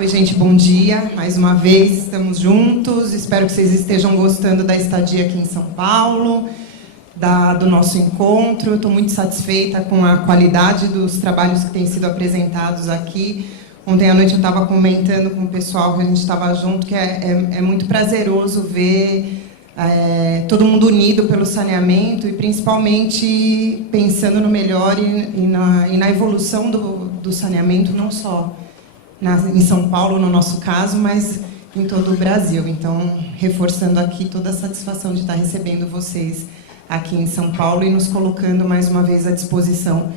Oi, gente, bom dia. Mais uma vez, estamos juntos. Espero que vocês estejam gostando da estadia aqui em São Paulo, do nosso encontro. Estou muito satisfeita com a qualidade dos trabalhos que têm sido apresentados aqui. Ontem à noite eu estava comentando com o pessoal que a gente estava junto, que é muito prazeroso ver todo mundo unido pelo saneamento e principalmente pensando no melhor e na evolução do saneamento, não só em São Paulo, no nosso caso, mas em todo o Brasil. Então, reforçando aqui toda a satisfação de estar recebendo vocês aqui em São Paulo e nos colocando mais uma vez à disposição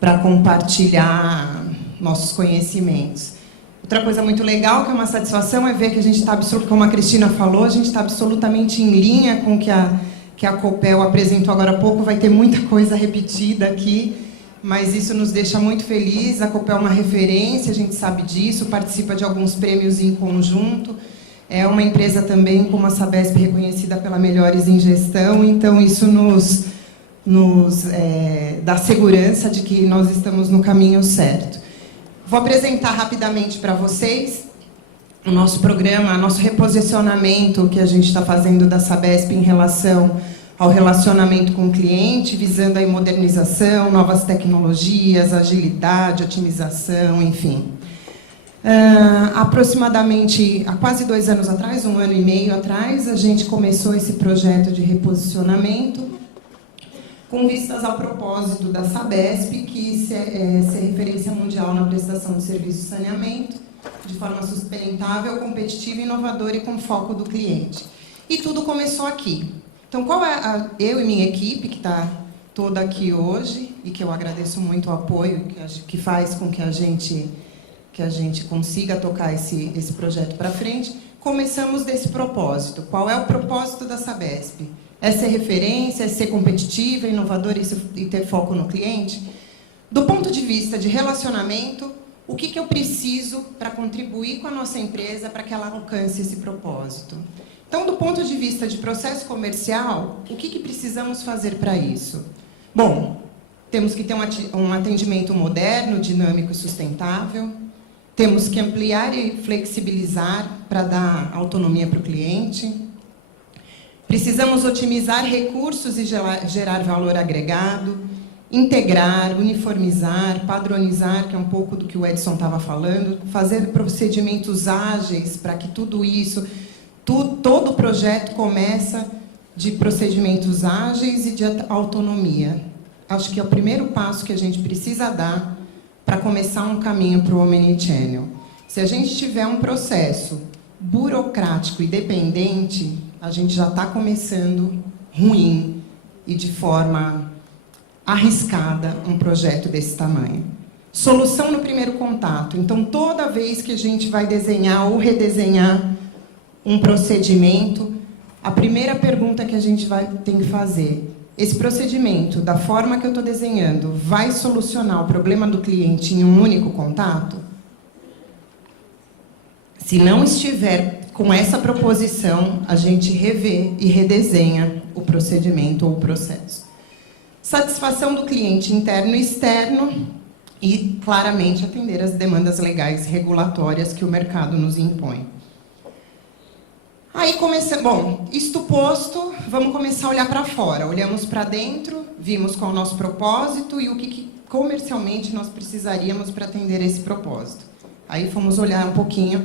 para compartilhar nossos conhecimentos. Outra coisa muito legal, que é uma satisfação, é ver que a gente está, como a Cristina falou, a gente está absolutamente em linha com o que a Copel apresentou agora há pouco. Vai ter muita coisa repetida aqui, mas isso nos deixa muito felizes. A Copel é uma referência, a gente sabe disso, participa de alguns prêmios em conjunto. É uma empresa também, como a Sabesp, reconhecida pela Melhores em Gestão, então isso nos dá segurança de que nós estamos no caminho certo. Vou apresentar rapidamente para vocês o nosso programa, nosso reposicionamento que a gente está fazendo da Sabesp em relação ao relacionamento com o cliente, visando a modernização, novas tecnologias, agilidade, otimização, enfim. Aproximadamente há quase 2 anos atrás, 1 ano e meio atrás, a gente começou esse projeto de reposicionamento com vistas ao propósito da Sabesp, que ser referência mundial na prestação de serviço de saneamento, de forma sustentável, competitiva, inovadora e com foco do cliente. E tudo começou aqui. Então, qual é eu e minha equipe, que está toda aqui hoje, e que eu agradeço muito o apoio que faz com que a gente consiga tocar esse projeto para frente, começamos desse propósito. Qual é o propósito da Sabesp? É ser referência, é ser competitiva, inovadora e ter foco no cliente? Do ponto de vista de relacionamento, o que eu preciso para contribuir com a nossa empresa para que ela alcance esse propósito? Então, do ponto de vista de processo comercial, o que precisamos fazer para isso? Bom, temos que ter um atendimento moderno, dinâmico e sustentável. Temos que ampliar e flexibilizar para dar autonomia para o cliente. Precisamos otimizar recursos e gerar valor agregado, integrar, uniformizar, padronizar, que é um pouco do que o Edson estava falando, fazer procedimentos ágeis para que tudo isso, todo o projeto começa de procedimentos ágeis e de autonomia. Acho que é o primeiro passo que a gente precisa dar para começar um caminho para o Omnichannel. Se a gente tiver um processo burocrático e dependente, a gente já está começando ruim e de forma arriscada um projeto desse tamanho. Solução no primeiro contato. Então, toda vez que a gente vai desenhar ou redesenhar um procedimento, a primeira pergunta que a gente tem que fazer: esse procedimento, da forma que eu estou desenhando, vai solucionar o problema do cliente em um único contato? Se não estiver com essa proposição, a gente revê e redesenha o procedimento ou o processo. Satisfação do cliente interno e externo e, claramente, atender às demandas legais e regulatórias que o mercado nos impõe. Aí bom, isto posto, vamos começar a olhar para fora. Olhamos para dentro, vimos qual é o nosso propósito e o que comercialmente nós precisaríamos para atender esse propósito. Aí fomos olhar um pouquinho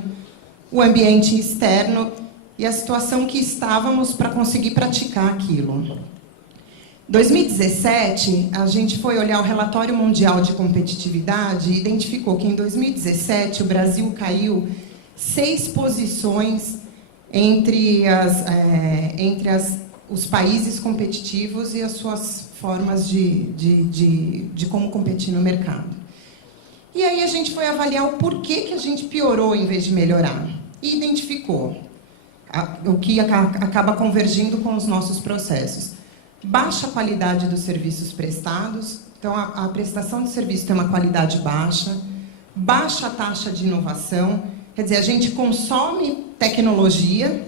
o ambiente externo e a situação que estávamos para conseguir praticar aquilo. Em 2017, a gente foi olhar o Relatório Mundial de Competitividade e identificou que em 2017 o Brasil caiu 6 posições entre os países competitivos e as suas formas de como competir no mercado. E aí a gente foi avaliar o porquê que a gente piorou em vez de melhorar. E identificou o que acaba convergindo com os nossos processos. Baixa qualidade dos serviços prestados. Então, a prestação de serviço tem uma qualidade baixa. Baixa taxa de inovação. Quer dizer, a gente consome tecnologia,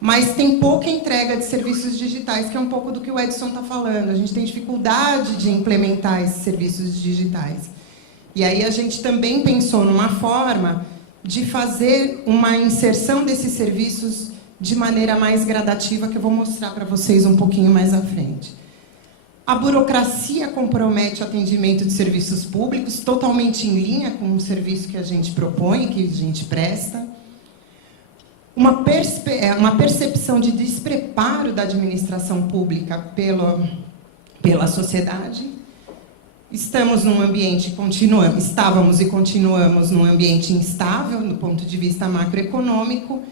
mas tem pouca entrega de serviços digitais, que é um pouco do que o Edson está falando. A gente tem dificuldade de implementar esses serviços digitais. E aí a gente também pensou numa forma de fazer uma inserção desses serviços de maneira mais gradativa, que eu vou mostrar para vocês um pouquinho mais à frente. A burocracia compromete o atendimento de serviços públicos, totalmente em linha com o serviço que a gente propõe, que a gente presta. Uma percepção de despreparo da administração pública pela sociedade. Estávamos e continuamos num ambiente instável, do ponto de vista macroeconômico,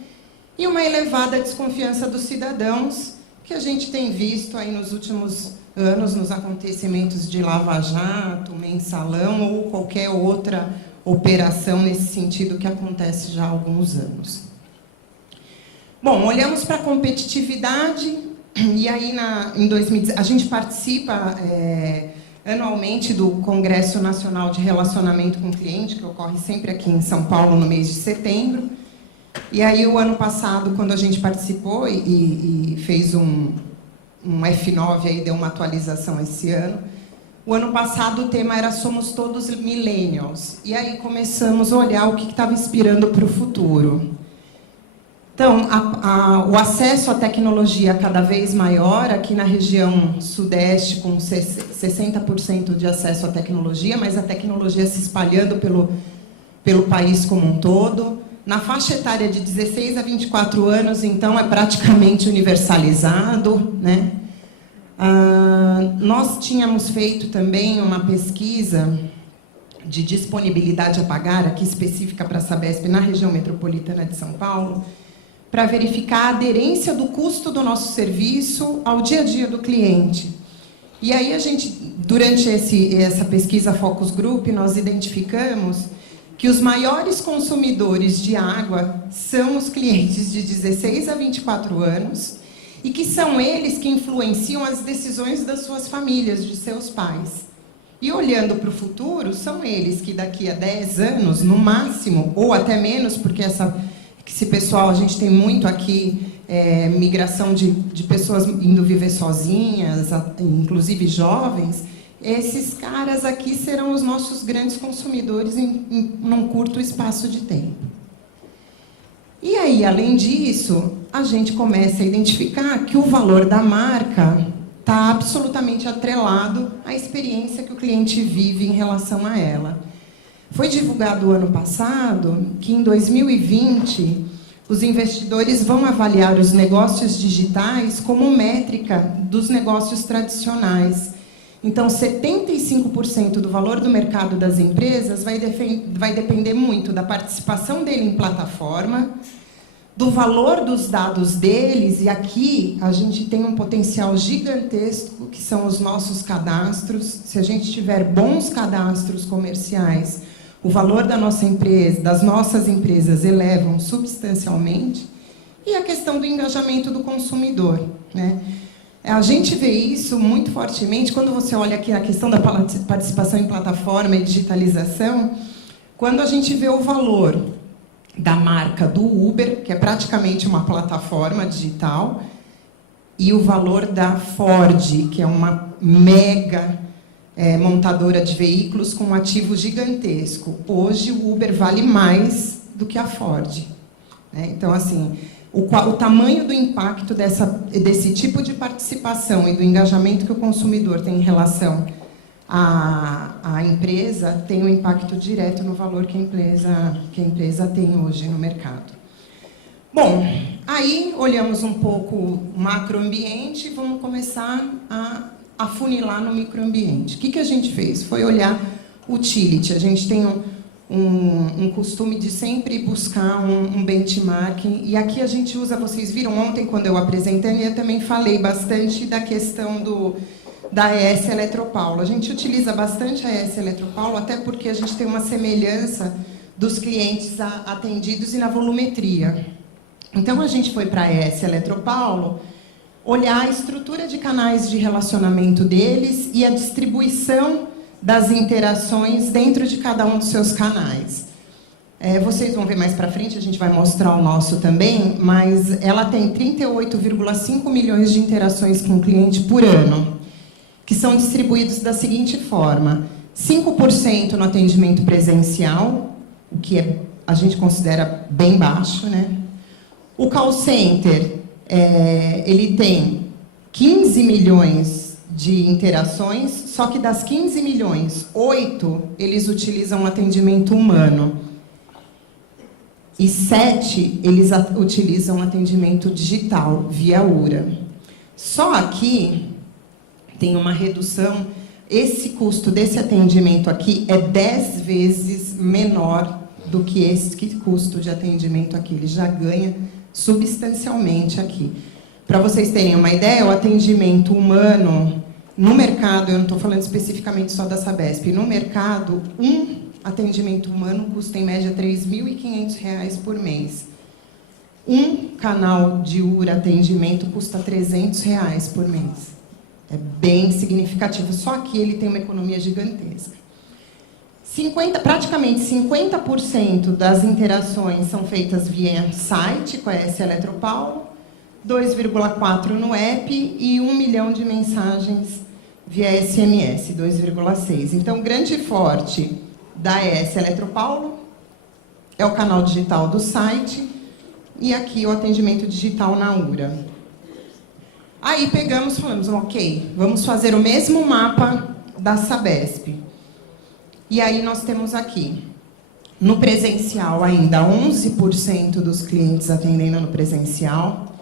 e uma elevada desconfiança dos cidadãos, que a gente tem visto aí nos últimos anos, nos acontecimentos de Lava Jato, Mensalão ou qualquer outra operação nesse sentido que acontece já há alguns anos. Bom, olhamos para a competitividade, e aí em 2010, a gente participa anualmente do Congresso Nacional de Relacionamento com o Cliente, que ocorre sempre aqui em São Paulo no mês de setembro. E aí, o ano passado, quando a gente participou e fez um F9, aí deu uma atualização esse ano, o ano passado o tema era Somos Todos Millennials. E aí começamos a olhar o que estava inspirando para o futuro. Então, o acesso à tecnologia cada vez maior, aqui na região sudeste, com 60% de acesso à tecnologia, mas a tecnologia se espalhando pelo país como um todo. Na faixa etária de 16 a 24 anos, então, é praticamente universalizado, né? Nós tínhamos feito também uma pesquisa de disponibilidade a pagar, aqui específica para a Sabesp, na região metropolitana de São Paulo, para verificar a aderência do custo do nosso serviço ao dia a dia do cliente. E aí, durante essa pesquisa Focus Group, nós identificamos que os maiores consumidores de água são os clientes de 16 a 24 anos e que são eles que influenciam as decisões das suas famílias, de seus pais. E olhando para o futuro, são eles que daqui a 10 anos, no máximo, ou até menos, porque esse pessoal, a gente tem muito aqui migração de pessoas indo viver sozinhas, inclusive jovens. Esses caras aqui serão os nossos grandes consumidores num curto espaço de tempo. E aí, além disso, a gente começa a identificar que o valor da marca está absolutamente atrelado à experiência que o cliente vive em relação a ela. Foi divulgado ano passado que, em 2020, os investidores vão avaliar os negócios digitais como métrica dos negócios tradicionais. Então, 75% do valor do mercado das empresas vai depender muito da participação dele em plataforma, do valor dos dados deles, e aqui a gente tem um potencial gigantesco, que são os nossos cadastros. Se a gente tiver bons cadastros comerciais, o valor da nossa empresa, das nossas empresas, elevam substancialmente. E a questão do engajamento do consumidor, né? A gente vê isso muito fortemente quando você olha aqui a questão da participação em plataforma e digitalização, quando a gente vê o valor da marca do Uber, que é praticamente uma plataforma digital, e o valor da Ford, que é uma mega montadora de veículos com um ativo gigantesco. Hoje, o Uber vale mais do que a Ford, né? Então, assim, o tamanho do impacto desse tipo de participação e do engajamento que o consumidor tem em relação à empresa tem um impacto direto no valor que a empresa tem hoje no mercado. Bom, aí olhamos um pouco o macroambiente e vamos começar a afunilar no microambiente. O que a gente fez? Foi olhar utility. A gente tem um costume de sempre buscar um benchmarking, e aqui a gente usa, vocês viram ontem quando eu apresentei, eu também falei bastante da questão da ES Eletropaulo. A gente utiliza bastante a ES Eletropaulo, até porque a gente tem uma semelhança dos clientes atendidos e na volumetria. Então, a gente foi para a ES Eletropaulo olhar a estrutura de canais de relacionamento deles e a distribuição das interações dentro de cada um dos seus canais. Vocês vão ver mais para frente, a gente vai mostrar o nosso também, mas ela tem 38,5 milhões de interações com o cliente por ano, que são distribuídos da seguinte forma: 5% no atendimento presencial, o que é a gente considera bem baixo, né? O call center, ele tem 15 milhões de interações, só que das 15 milhões, 8 eles utilizam atendimento humano. E 7 eles utilizam atendimento digital, via URA. Só aqui tem uma redução, esse custo desse atendimento aqui é 10 vezes menor do que esse custo de atendimento aqui. Ele já ganha substancialmente aqui. Para vocês terem uma ideia, o atendimento humano no mercado, eu não estou falando especificamente só da Sabesp, no mercado, um atendimento humano custa em média R$ 3.500 por mês. Um canal de URA atendimento custa R$ 300 por mês. É bem significativo. Só aqui ele tem uma economia gigantesca. Praticamente 50% das interações são feitas via site, com a S Eletropaulo, 2,4 no app e 1 milhão de mensagens via SMS, 2,6. Então, o grande forte da ES Eletropaulo é o canal digital do site e aqui o atendimento digital na URA. Aí pegamos e falamos, ok, vamos fazer o mesmo mapa da Sabesp. E aí nós temos aqui, no presencial ainda, 11% dos clientes atendendo no presencial.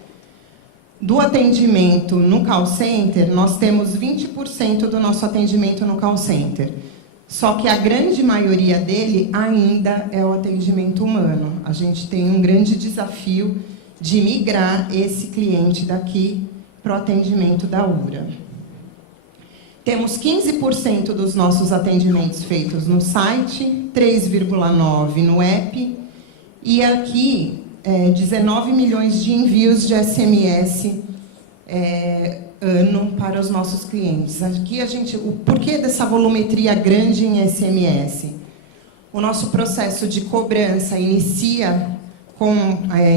Do atendimento no call center, nós temos 20% do nosso atendimento no call center. Só que a grande maioria dele ainda é o atendimento humano. A gente tem um grande desafio de migrar esse cliente daqui para o atendimento da URA. Temos 15% dos nossos atendimentos feitos no site, 3,9% no app, e aqui 19 milhões de envios de SMS ano para os nossos clientes. Aqui o porquê dessa volumetria grande em SMS? O nosso processo de cobrança inicia com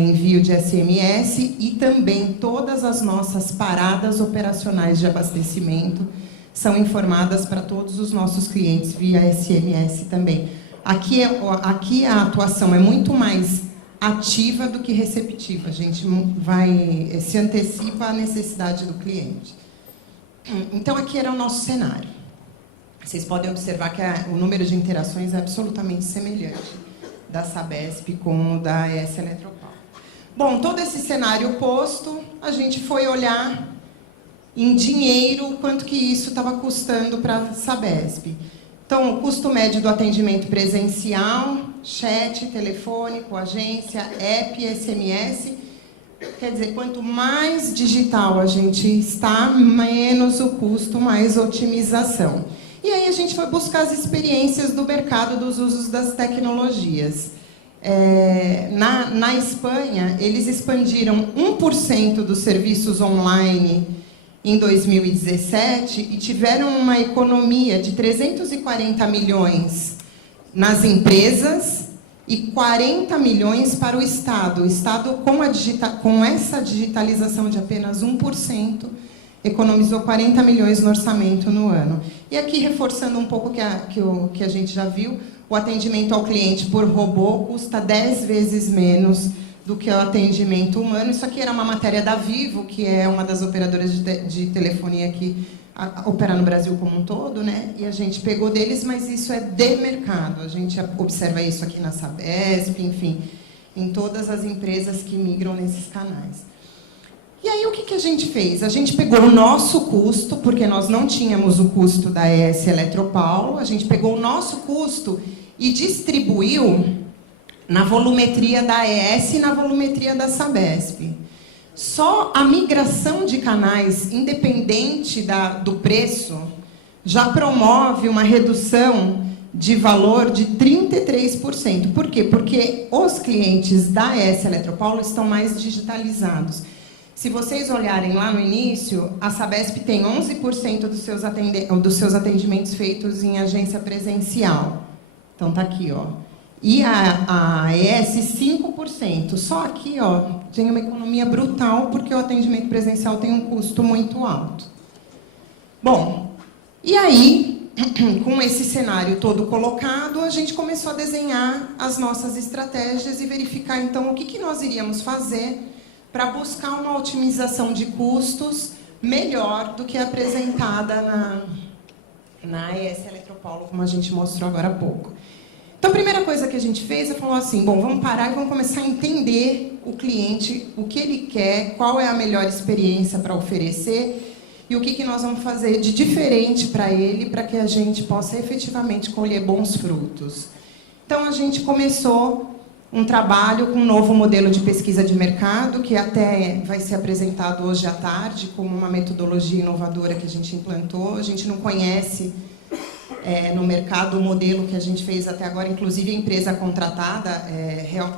envio de SMS e também todas as nossas paradas operacionais de abastecimento são informadas para todos os nossos clientes via SMS também. Aqui a atuação é muito mais ativa do que receptiva. A gente se antecipa à necessidade do cliente. Então, aqui era o nosso cenário. Vocês podem observar que o número de interações é absolutamente semelhante da Sabesp com o da ES Eletropaulo. Bom, todo esse cenário posto, a gente foi olhar em dinheiro quanto que isso estava custando para a Sabesp. Então, o custo médio do atendimento presencial, chat, telefônico, agência, app, SMS. Quer dizer, quanto mais digital a gente está, menos o custo, mais otimização. E aí a gente foi buscar as experiências do mercado dos usos das tecnologias. Na Espanha, eles expandiram 1% dos serviços online em 2017 e tiveram uma economia de 340 milhões nas empresas e 40 milhões para o Estado. O Estado, com essa digitalização de apenas 1%, economizou 40 milhões no orçamento no ano. E aqui, reforçando um pouco que a gente já viu, o atendimento ao cliente por robô custa 10 vezes menos do que o atendimento humano. Isso aqui era uma matéria da Vivo, que é uma das operadoras de telefonia que opera no Brasil como um todo, né? E a gente pegou deles, mas isso é de mercado. A gente observa isso aqui na Sabesp, enfim, em todas as empresas que migram nesses canais. E aí, o que a gente fez? A gente pegou o nosso custo, porque nós não tínhamos o custo da ES Eletropaulo, a gente pegou o nosso custo e distribuiu na volumetria da ES e na volumetria da Sabesp. Só a migração de canais, independente do preço, já promove uma redução de valor de 33%. Por quê? Porque os clientes da ES Eletropaulo estão mais digitalizados. Se vocês olharem lá no início, a Sabesp tem 11% dos seus atendimentos feitos em agência presencial. Então, tá aqui, ó. E a ES, 5%. Só aqui, ó, tem uma economia brutal, porque o atendimento presencial tem um custo muito alto. Bom, e aí, com esse cenário todo colocado, a gente começou a desenhar as nossas estratégias e verificar, então, o que nós iríamos fazer para buscar uma otimização de custos melhor do que a apresentada na AES Eletropaulo, como a gente mostrou agora há pouco. Então, a primeira coisa que a gente fez é falar assim, bom, vamos parar e vamos começar a entender o cliente, o que ele quer, qual é a melhor experiência para oferecer e o que nós vamos fazer de diferente para ele, para que a gente possa efetivamente colher bons frutos. Então, a gente começou um trabalho com um novo modelo de pesquisa de mercado, que até vai ser apresentado hoje à tarde, como uma metodologia inovadora que a gente implantou. A gente não conhece no mercado o modelo que a gente fez até agora, inclusive a empresa contratada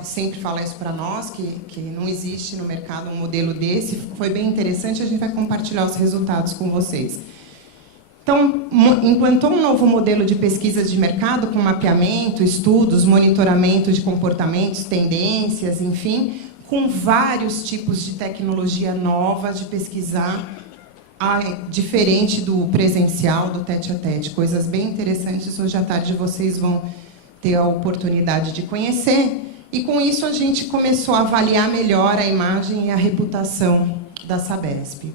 sempre fala isso para nós, que não existe no mercado um modelo desse. Foi bem interessante, a gente vai compartilhar os resultados com vocês. Então, implantou um novo modelo de pesquisas de mercado com mapeamento, estudos, monitoramento de comportamentos, tendências, enfim, com vários tipos de tecnologia nova de pesquisar, diferente do presencial, do tete-a-tete. Coisas bem interessantes, hoje à tarde vocês vão ter a oportunidade de conhecer. E com isso a gente começou a avaliar melhor a imagem e a reputação da Sabesp.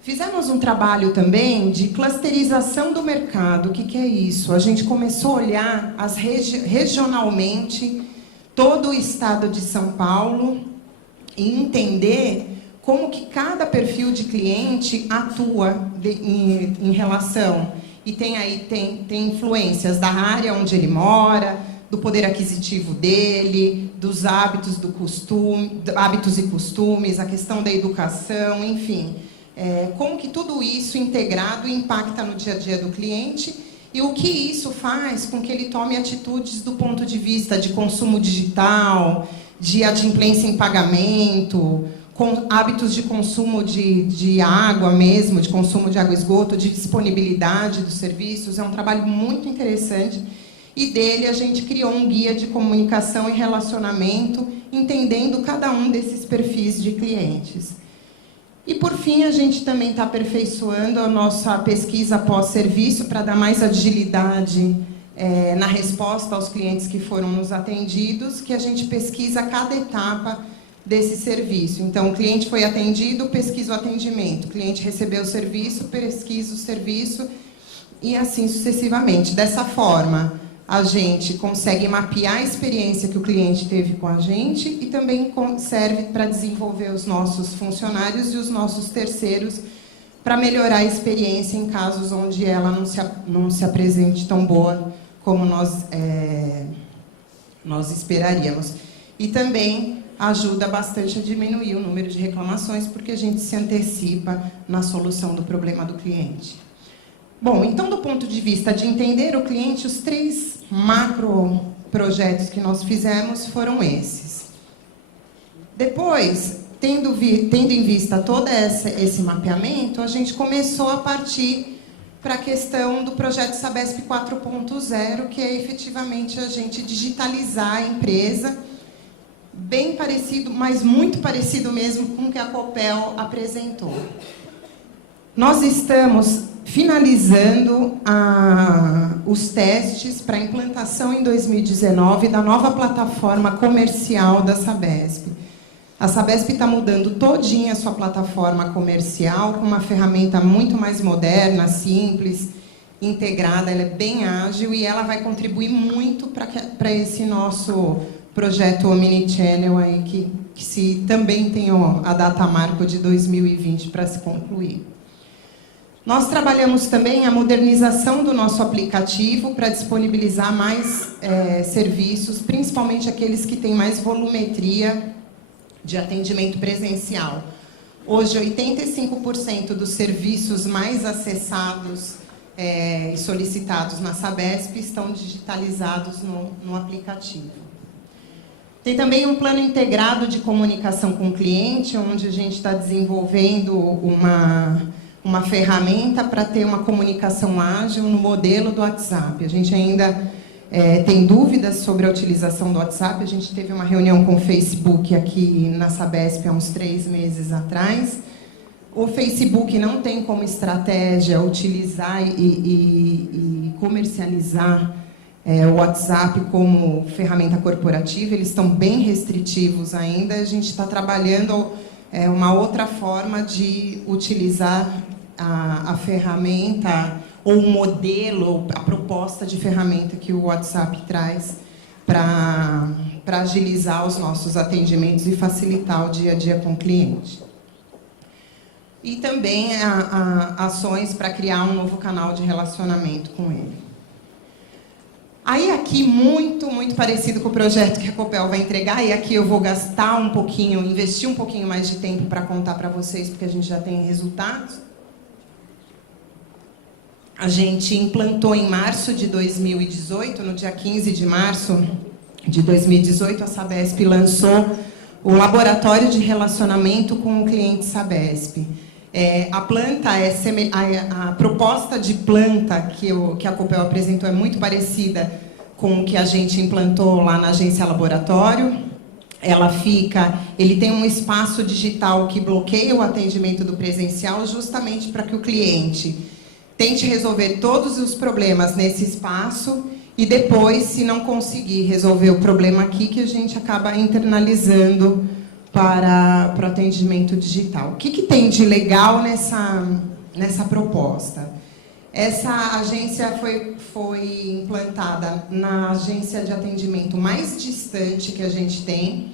Fizemos um trabalho também de clusterização do mercado. O que é isso? A gente começou a olhar regionalmente todo o estado de São Paulo e entender como que cada perfil de cliente atua em relação. E tem influências da área onde ele mora, do poder aquisitivo dele, dos hábitos e costumes, a questão da educação, enfim. Como que tudo isso integrado impacta no dia a dia do cliente e o que isso faz com que ele tome atitudes do ponto de vista de consumo digital, de adimplência em pagamento, com hábitos de consumo de água mesmo, de consumo de água e esgoto, de disponibilidade dos serviços. É um trabalho muito interessante e dele a gente criou um guia de comunicação e relacionamento, entendendo cada um desses perfis de clientes. E, por fim, a gente também está aperfeiçoando a nossa pesquisa pós-serviço para dar mais agilidade na resposta aos clientes que foram nos atendidos, que a gente pesquisa cada etapa desse serviço. Então, o cliente foi atendido, pesquisa o atendimento. O cliente recebeu o serviço, pesquisa o serviço e assim sucessivamente. Dessa forma, a gente consegue mapear a experiência que o cliente teve com a gente e também serve para desenvolver os nossos funcionários e os nossos terceiros para melhorar a experiência em casos onde ela não se apresente tão boa como nós esperaríamos. E também ajuda bastante a diminuir o número de reclamações, porque a gente se antecipa na solução do problema do cliente. Bom, então, do ponto de vista de entender o cliente, os 3 macro projetos que nós fizemos foram esses. Depois, tendo em vista todo esse mapeamento, a gente começou a partir para a questão do projeto Sabesp 4.0, que é efetivamente a gente digitalizar a empresa, bem parecido, mas muito parecido mesmo com o que a Copel apresentou. Nós estamos finalizando os testes para a implantação em 2019 da nova plataforma comercial da Sabesp. A Sabesp está mudando todinha a sua plataforma comercial com uma ferramenta muito mais moderna, simples, integrada, ela é bem ágil e ela vai contribuir muito para esse nosso projeto Omnichannel aí, que também tem a data marco de 2020 para se concluir. Nós trabalhamos também a modernização do nosso aplicativo para disponibilizar mais serviços, principalmente aqueles que têm mais volumetria de atendimento presencial. Hoje, 85% dos serviços mais acessados e solicitados na Sabesp estão digitalizados no aplicativo. Tem também um plano integrado de comunicação com o cliente, onde a gente está desenvolvendo uma ferramenta para ter uma comunicação ágil no modelo do WhatsApp. A gente ainda tem dúvidas sobre a utilização do WhatsApp. A gente teve uma reunião com o Facebook aqui na Sabesp há uns 3 meses atrás, O Facebook não tem como estratégia utilizar e comercializar o WhatsApp como ferramenta corporativa, eles estão bem restritivos ainda. A gente está trabalhando uma outra forma de utilizar a ferramenta, ou o modelo, a proposta de ferramenta que o WhatsApp traz para agilizar os nossos atendimentos e facilitar o dia a dia com o cliente. E também ações para criar um novo canal de relacionamento com ele. Aí aqui, muito parecido com o projeto que a Copel vai entregar, e aqui eu vou gastar um pouquinho, investir um pouquinho mais de tempo para contar para vocês, porque a gente já tem resultados. A gente implantou em março de 2018, no dia 15 de março de 2018, a Sabesp lançou o Laboratório de Relacionamento com o Cliente Sabesp. A proposta de planta que a Copel apresentou é muito parecida com o que a gente implantou lá na agência Laboratório. Ele tem um espaço digital que bloqueia o atendimento do presencial, justamente para que o cliente tente resolver todos os problemas nesse espaço e depois, se não conseguir resolver o problema aqui, que a gente acaba internalizando para o atendimento digital. O que tem de legal nessa proposta? Essa agência foi implantada na agência de atendimento mais distante que a gente tem.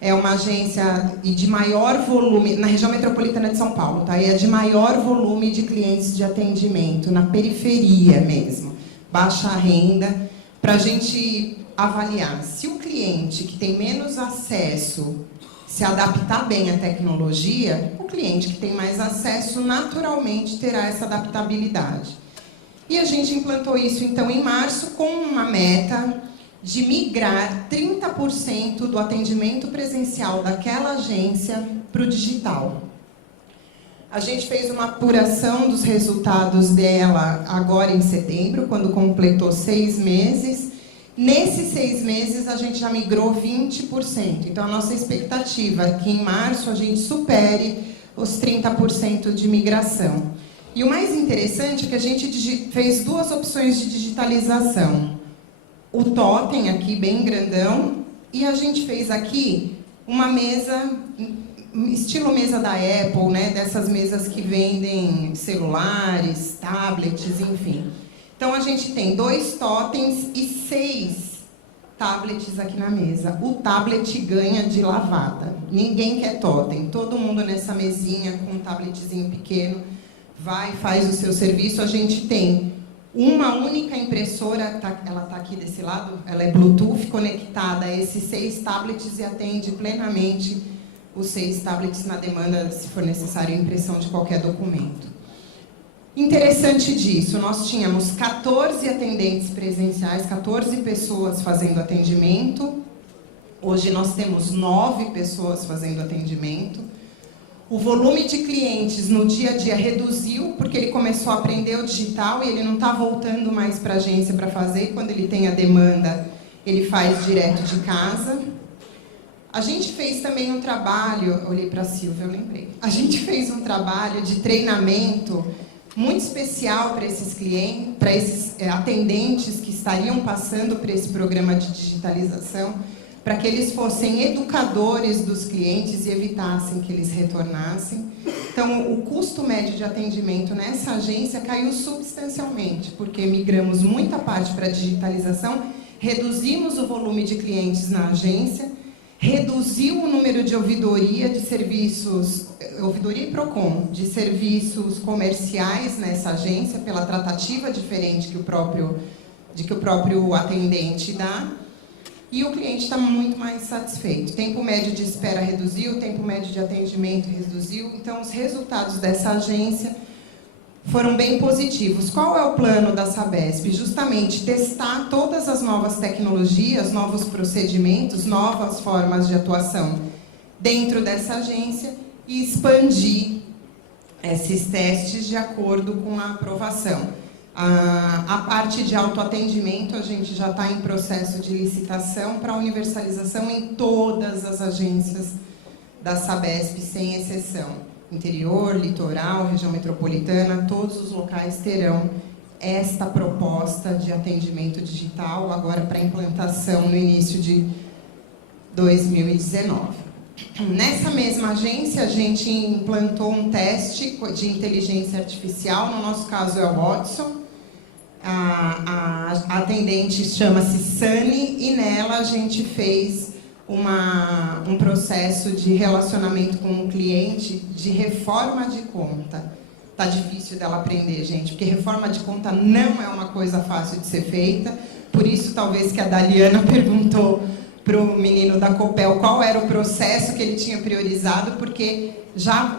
É uma agência de maior volume, na região metropolitana de São Paulo, tá? E é de maior volume de clientes de atendimento, na periferia mesmo, baixa renda, para a gente avaliar se o cliente que tem menos acesso se adaptar bem à tecnologia, o cliente que tem mais acesso naturalmente terá essa adaptabilidade. E a gente implantou isso então em março com uma meta de migrar 30% do atendimento presencial daquela agência para o digital. A gente fez uma apuração dos resultados dela agora em setembro, quando completou 6 meses. Nesses 6 meses, a gente já migrou 20%. Então, a nossa expectativa é que em março a gente supere os 30% de migração. E o mais interessante é que a gente fez 2 opções de digitalização. O totem aqui, bem grandão, e a gente fez aqui uma mesa, estilo mesa da Apple, né? Dessas mesas que vendem celulares, tablets, enfim. Então, a gente tem 2 totens e 6 tablets aqui na mesa. O tablet ganha de lavada. Ninguém quer totem. Todo mundo nessa mesinha com um tabletzinho pequeno vai, faz o seu serviço. A gente tem uma única impressora, ela está aqui desse lado, ela é Bluetooth conectada a esses 6 tablets e atende plenamente os 6 tablets na demanda, se for necessário, impressão de qualquer documento. Interessante disso, nós tínhamos 14 atendentes presenciais, 14 pessoas fazendo atendimento. Hoje nós temos 9 pessoas fazendo atendimento. O volume de clientes no dia a dia reduziu, porque ele começou a aprender o digital e ele não está voltando mais para a agência para fazer. Quando ele tem a demanda, ele faz direto de casa. A gente fez também um trabalho, olhei para a Silvia, eu lembrei. A gente fez um trabalho de treinamento muito especial para esses clientes, para esses atendentes que estariam passando por esse programa de digitalização, para que eles fossem educadores dos clientes e evitassem que eles retornassem. Então, o custo médio de atendimento nessa agência caiu substancialmente, porque migramos muita parte para a digitalização, reduzimos o volume de clientes na agência, reduziu o número de ouvidoria de serviços, ouvidoria e PROCON, de serviços comerciais nessa agência, pela tratativa diferente que o próprio atendente dá, e o cliente está muito mais satisfeito. O tempo médio de espera reduziu, o tempo médio de atendimento reduziu, então os resultados dessa agência foram bem positivos. Qual é o plano da Sabesp? Justamente testar todas as novas tecnologias, novos procedimentos, novas formas de atuação dentro dessa agência e expandir esses testes de acordo com a aprovação. A parte de autoatendimento, a gente já está em processo de licitação para universalização em todas as agências da Sabesp, sem exceção. interior, litoral, região metropolitana, todos os locais terão esta proposta de atendimento digital, agora para implantação no início de 2019. Nessa mesma agência, a gente implantou um teste de inteligência artificial, no nosso caso é o Watson. A atendente chama-se Sani e nela a gente fez um processo de relacionamento com o cliente de reforma de conta. Tá difícil dela aprender, gente, porque reforma de conta não é uma coisa fácil de ser feita, por isso talvez que a Daliana perguntou para o menino da Copel qual era o processo que ele tinha priorizado, porque já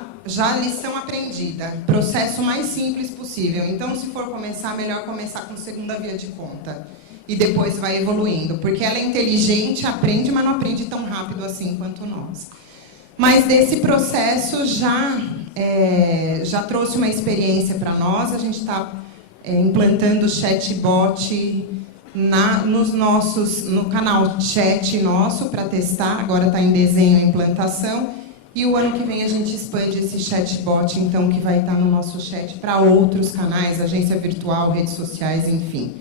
lição aprendida, processo mais simples possível. Então, se for começar, melhor começar com segunda via de conta. E depois vai evoluindo. Porque ela é inteligente, aprende, mas não aprende tão rápido assim quanto nós. Mas desse processo já trouxe uma experiência para nós. A gente está implantando o chatbot no canal chat nosso para testar. Agora está em desenho e implantação. E o ano que vem a gente expande esse chatbot, então, que vai estar no nosso chat para outros canais, agência virtual, redes sociais, enfim.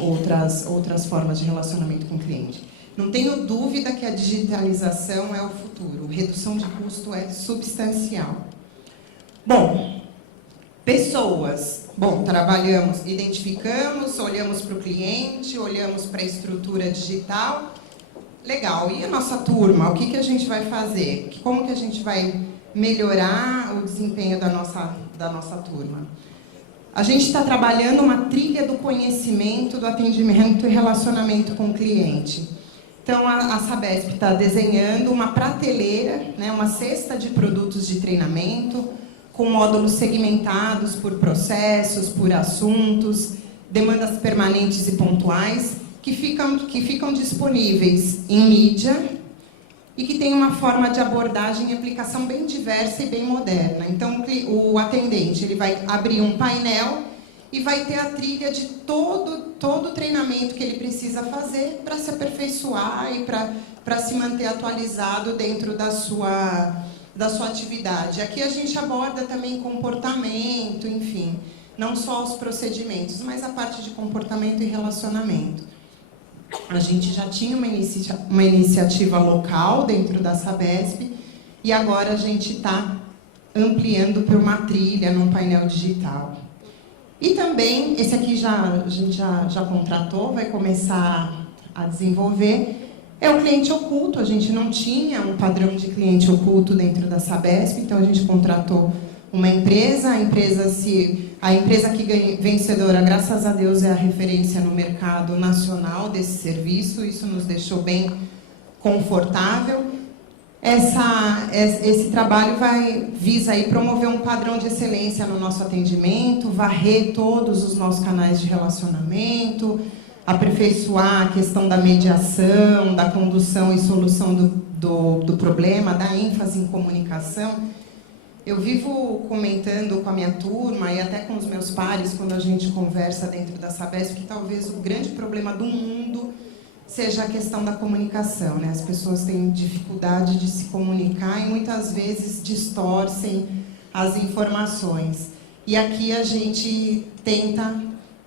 Outras formas de relacionamento com o cliente. Não tenho dúvida que a digitalização é o futuro. Redução de custo é substancial. Bom, pessoas. Bom, trabalhamos, identificamos, olhamos para o cliente, olhamos para a estrutura digital. Legal, e a nossa turma? O que a gente vai fazer? Como que a gente vai melhorar o desempenho da nossa turma? A gente está trabalhando uma trilha do conhecimento, do atendimento e relacionamento com o cliente. Então, a Sabesp está desenhando uma prateleira, né, uma cesta de produtos de treinamento, com módulos segmentados por processos, por assuntos, demandas permanentes e pontuais, que ficam disponíveis em mídia e que tem uma forma de abordagem e aplicação bem diversa e bem moderna. Então, o atendente ele vai abrir um painel e vai ter a trilha de todo o treinamento que ele precisa fazer para se aperfeiçoar e para se manter atualizado dentro da sua atividade. Aqui a gente aborda também comportamento, enfim, não só os procedimentos, mas a parte de comportamento e relacionamento. A gente já tinha uma iniciativa local dentro da Sabesp e agora a gente está ampliando por uma trilha num painel digital. E também, esse aqui a gente já contratou, vai começar a desenvolver, é o cliente oculto. A gente não tinha um padrão de cliente oculto dentro da Sabesp, então a gente contratou uma empresa, a empresa que vencedora, graças a Deus, é a referência no mercado nacional desse serviço, isso nos deixou bem confortável. Esse trabalho visa aí promover um padrão de excelência no nosso atendimento, varrer todos os nossos canais de relacionamento, aperfeiçoar a questão da mediação, da condução e solução do problema, da ênfase em comunicação. Eu vivo comentando com a minha turma e até com os meus pares, quando a gente conversa dentro da Sabesp, que talvez o grande problema do mundo seja a questão da comunicação, né? As pessoas têm dificuldade de se comunicar e muitas vezes distorcem as informações. E aqui a gente tenta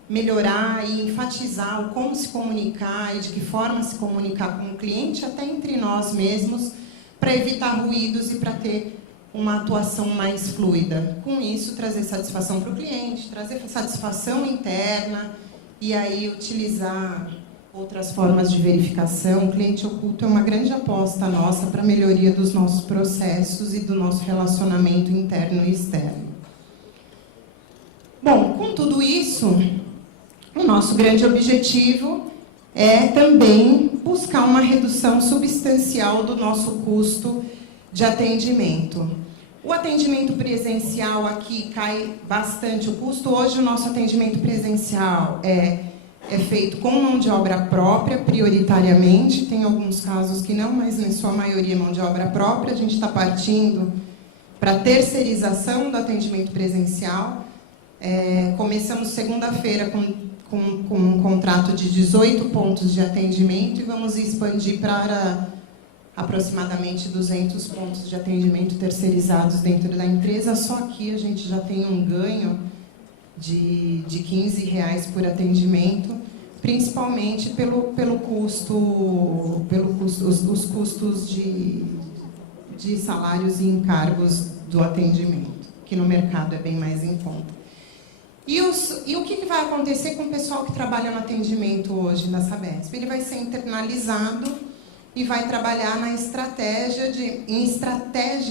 melhorar e enfatizar o como se comunicar e de que forma se comunicar com o cliente, até entre nós mesmos, para evitar ruídos e para ter uma atuação mais fluida. Com isso, trazer satisfação para o cliente, trazer satisfação interna e aí utilizar outras formas de verificação. O cliente oculto é uma grande aposta nossa para a melhoria dos nossos processos e do nosso relacionamento interno e externo. Bom, com tudo isso, o nosso grande objetivo é também buscar uma redução substancial do nosso custo de atendimento. O atendimento presencial aqui cai bastante o custo. Hoje o nosso atendimento presencial é feito com mão de obra própria, prioritariamente. Tem alguns casos que não, mas em sua maioria mão de obra própria. A gente está partindo para a terceirização do atendimento presencial. Começamos segunda-feira com um contrato de 18 pontos de atendimento e vamos expandir para aproximadamente 200 pontos de atendimento terceirizados dentro da empresa. Só aqui a gente já tem um ganho de R$15 por atendimento, principalmente pelo custo, os custos de salários e encargos do atendimento, que no mercado é bem mais em conta. E o que vai acontecer com o pessoal que trabalha no atendimento hoje na Sabesp? Ele vai ser internalizado e vai trabalhar em estratégia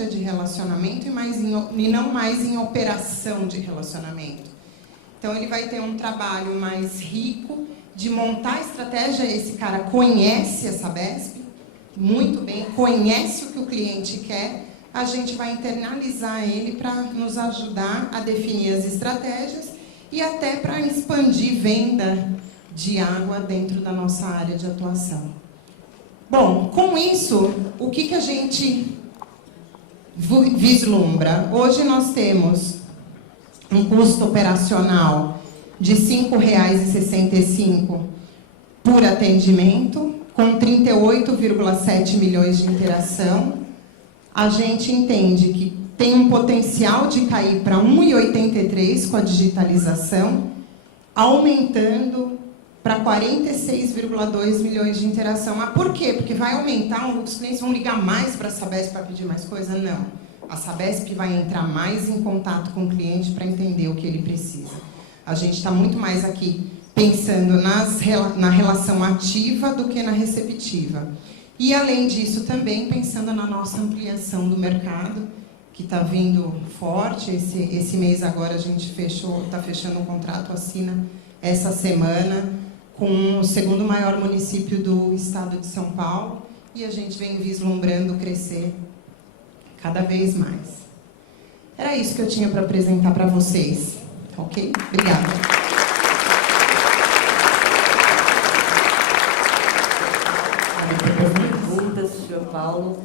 de relacionamento e não mais em operação de relacionamento. Então, ele vai ter um trabalho mais rico de montar a estratégia. Esse cara conhece a Sabesp muito bem, conhece o que o cliente quer. A gente vai internalizar ele para nos ajudar a definir as estratégias e até para expandir venda de água dentro da nossa área de atuação. Bom, com isso, o que a gente vislumbra? Hoje nós temos um custo operacional de R$ 5,65 por atendimento, com 38,7 milhões de interação. A gente entende que tem um potencial de cair para 1,83 com a digitalização, aumentando para 46,2 milhões de interação. Mas por quê? Porque vai aumentar, os clientes vão ligar mais para a Sabesp para pedir mais coisa? Não. A Sabesp vai entrar mais em contato com o cliente para entender o que ele precisa. A gente está muito mais aqui pensando na relação ativa do que na receptiva. E, além disso, também pensando na nossa ampliação do mercado, que está vindo forte. Esse mês agora a gente está fechando um contrato, assina essa semana, com o segundo maior município do estado de São Paulo, e a gente vem vislumbrando crescer cada vez mais. Era isso que eu tinha para apresentar para vocês. Ok? Obrigada. Perguntas, senhor Paulo.